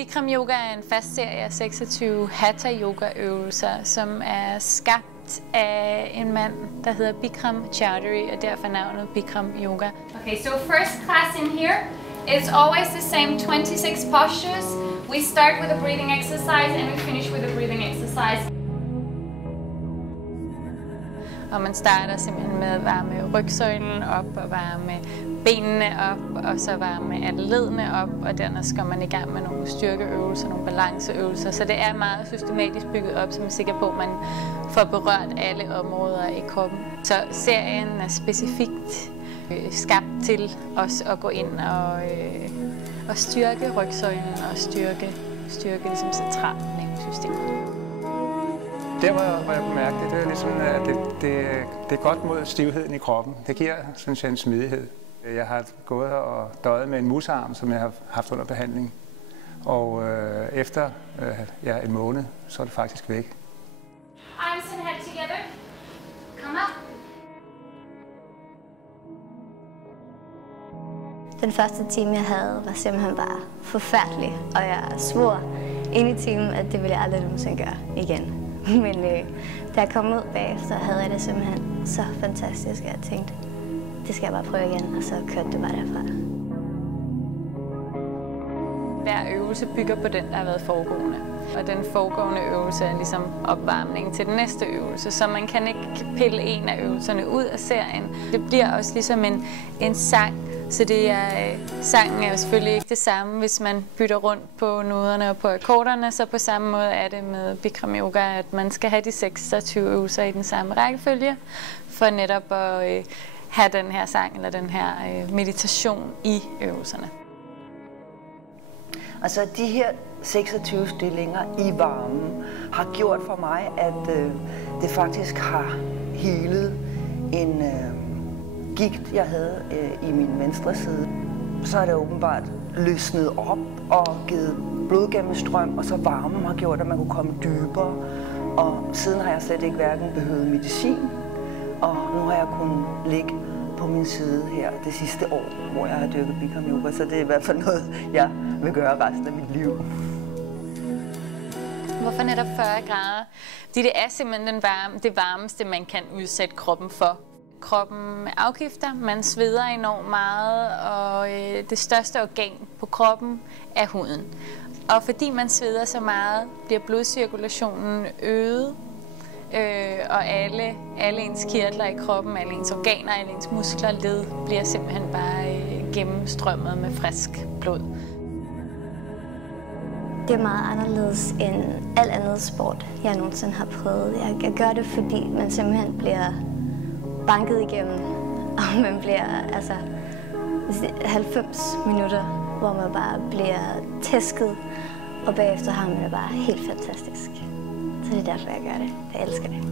Bikram Yoga er en fast serie af 26 Hatha Yoga øvelser, som er skabt af en mand, der hedder Bikram Choudhury, og derfor navnet Bikram Yoga. Okay, so first class in here, it's always the same 26 postures. We start with a breathing exercise and we finish with a breathing exercise. Og man starter simpelthen med at varme rygsøjlen op og varme benene op, og så varme alle ledene op, og dernæst går man i gang med nogle styrkeøvelser, nogle balanceøvelser. Så det er meget systematisk bygget op, så man er sikker på, at man får berørt alle områder i kroppen. Så serien er specifikt skabt til os at gå ind og styrke rygsøjlen og styrke ligesom centralnervesystemet. Der, hvor jeg kunne mærke det, det er ligesom, at det er godt mod stivheden i kroppen. Det giver, synes jeg, en smidighed. Jeg har gået og døjet med en musarm, som jeg har haft under behandling. Og efter en måned, så er det faktisk væk. Arms and head together. Come up. Den første time, jeg havde, var simpelthen bare forfærdelig. Og jeg svor ind i timen, at det ville jeg aldrig nogensinde gøre igen. Men da jeg kom ud bagefter, havde jeg det simpelthen så fantastisk, at jeg tænkte, det skal jeg bare prøve igen, og så kørte det bare derfra. Hver øvelse bygger på den, der har været foregående. Og den foregående øvelse er ligesom opvarmning til den næste øvelse, så man kan ikke pille en af øvelserne ud af serien. Det bliver også ligesom en sang, så sangen er jo selvfølgelig ikke det samme, hvis man bytter rundt på noderne og på akkorderne, så på samme måde er det med Bikram Yoga, at man skal have de 26 øvelser i den samme rækkefølge, for netop at have den her sang eller den her meditation i øvelserne. Altså de her 26 stillinger i varmen har gjort for mig, at det faktisk har healet en gigt, jeg havde i min venstre side. Så er det åbenbart løsnet op og givet blodgennemstrøm, og så varmen har gjort, at man kunne komme dybere. Og siden har jeg slet ikke hverken behøvet medicin, og nu har jeg kunnet ligge på min side her det sidste år, hvor jeg har dyrket Bikram Yoga, så det er i hvert fald noget, jeg vil gøre resten af mit liv. Hvorfor netop 40 grader? Fordi det er simpelthen det varmeste, man kan udsætte kroppen for. Kroppen afgifter, man sveder enormt meget, og det største organ på kroppen er huden. Og fordi man sveder så meget, bliver blodcirkulationen øget, og alle ens kirtler i kroppen, alle ens organer, alle ens muskler, led, bliver simpelthen bare gennemstrømmet med frisk blod. Det er meget anderledes end alt andet sport, jeg nogensinde har prøvet. Jeg gør det, fordi man simpelthen bliver banket igennem, og man bliver 90 minutter, hvor man bare bliver tæsket, og bagefter har man det bare helt fantastisk. Så det er derfor, jeg gør det. Jeg elsker det.